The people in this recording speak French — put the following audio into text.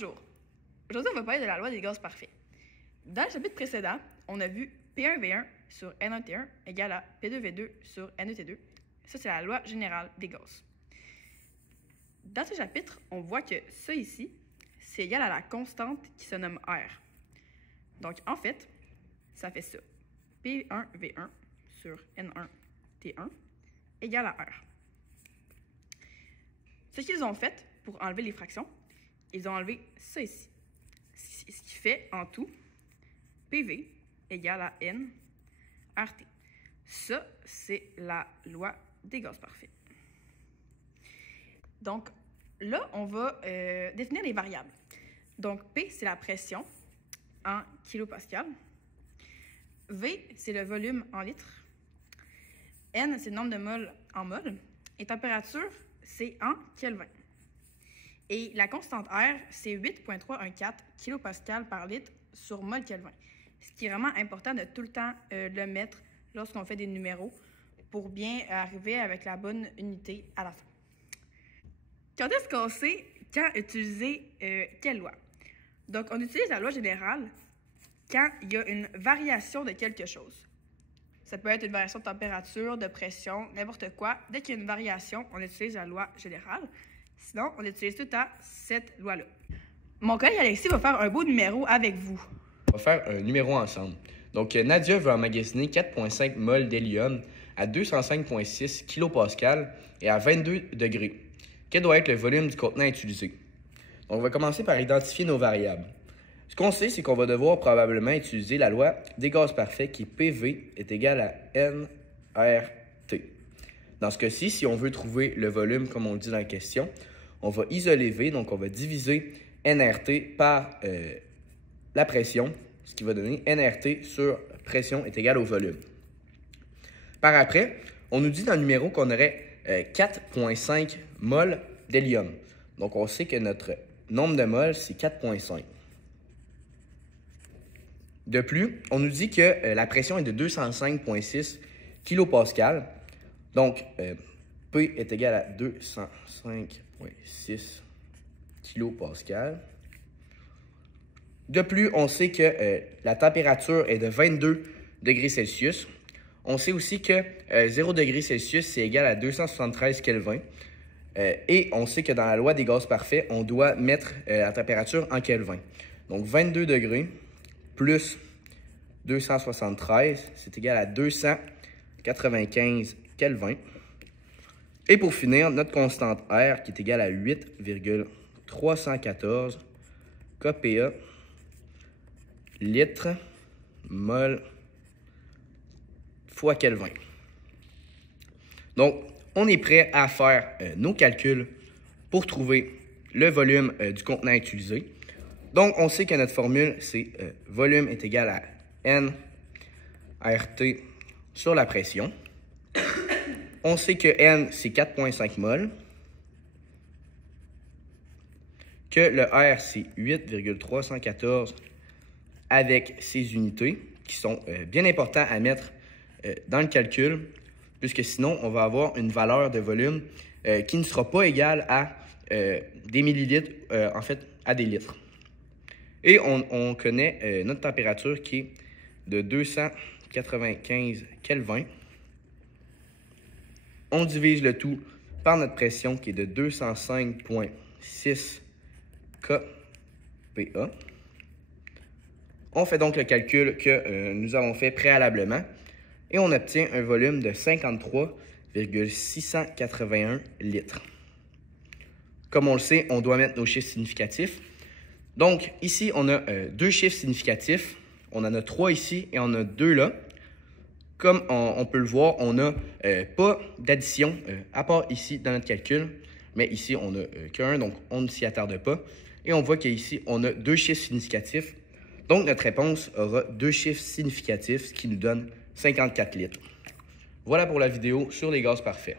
Bonjour! Aujourd'hui, on va parler de la loi des gaz parfaits. Dans le chapitre précédent, on a vu P1V1 sur N1T1 égale à P2V2 sur N2T2. Ça, c'est la loi générale des gaz. Dans ce chapitre, on voit que ça ici, c'est égal à la constante qui se nomme R. Donc, en fait, ça fait ça. P1V1 sur N1T1 égale à R. Ce qu'ils ont fait pour enlever les fractions, ils ont enlevé ça ici. Ce qui fait en tout PV égale à N RT. Ça, c'est la loi des gaz parfaits. Donc, là, on va définir les variables. Donc, P, c'est la pression en kilopascal. V, c'est le volume en litres. N, c'est le nombre de moles en moles. Et température, c'est en Kelvin. Et la constante R, c'est 8,314 kPa par litre sur mol Kelvin. Ce qui est vraiment important de tout le temps le mettre lorsqu'on fait des numéros pour bien arriver avec la bonne unité à la fin. Quand est-ce qu'on sait quand utiliser quelle loi? Donc, on utilise la loi générale quand il y a une variation de quelque chose. Ça peut être une variation de température, de pression, n'importe quoi. Dès qu'il y a une variation, on utilise la loi générale. Sinon, on utilise tout le temps cette loi-là. Mon collègue Alexis va faire un beau numéro avec vous. On va faire un numéro ensemble. Donc, Nadia veut emmagasiner 4,5 mol d'hélium à 205,6 kPa et à 22 degrés. Quel doit être le volume du contenant utilisé? Donc, on va commencer par identifier nos variables. Ce qu'on sait, c'est qu'on va devoir probablement utiliser la loi des gaz parfaits qui PV est égal à nRT. Dans ce cas-ci, si on veut trouver le volume, comme on le dit dans la question, on va isoler V, donc on va diviser nRT par la pression, ce qui va donner nRT sur pression est égal au volume. Par après, on nous dit dans le numéro qu'on aurait 4,5 mol d'hélium. Donc, on sait que notre nombre de moles, c'est 4,5. De plus, on nous dit que la pression est de 205,6 kPa. Donc, P est égal à 205,6 kPa. De plus, on sait que la température est de 22 degrés Celsius. On sait aussi que 0 degrés Celsius, c'est égal à 273 Kelvin. Et on sait que dans la loi des gaz parfaits, on doit mettre la température en Kelvin. Donc, 22 degrés plus 273, c'est égal à 295 Kelvin. Et pour finir, notre constante R qui est égale à 8,314 kPa litre mol fois Kelvin. Donc, on est prêt à faire nos calculs pour trouver le volume du contenant utilisé. Donc, on sait que notre formule, c'est volume est égal à N RT sur la pression. On sait que N, c'est 4,5 mol. Que le R, c'est 8,314 avec ses unités, qui sont bien importants à mettre dans le calcul, puisque sinon, on va avoir une valeur de volume qui ne sera pas égale à des millilitres, en fait, à des litres. Et on connaît notre température qui est de 295 Kelvin. On divise le tout par notre pression qui est de 205,6 kPa. On fait donc le calcul que nous avons fait préalablement et on obtient un volume de 53,681 litres. Comme on le sait, on doit mettre nos chiffres significatifs. Donc, ici, on a deux chiffres significatifs. On en a 3 ici et on a 2 là. Comme on peut le voir, on n'a pas d'addition à part ici dans notre calcul. Mais ici, on n'a qu'un, donc on ne s'y attarde pas. Et on voit qu'ici, on a 2 chiffres significatifs. Donc, notre réponse aura 2 chiffres significatifs, ce qui nous donne 54 litres. Voilà pour la vidéo sur les gaz parfaits.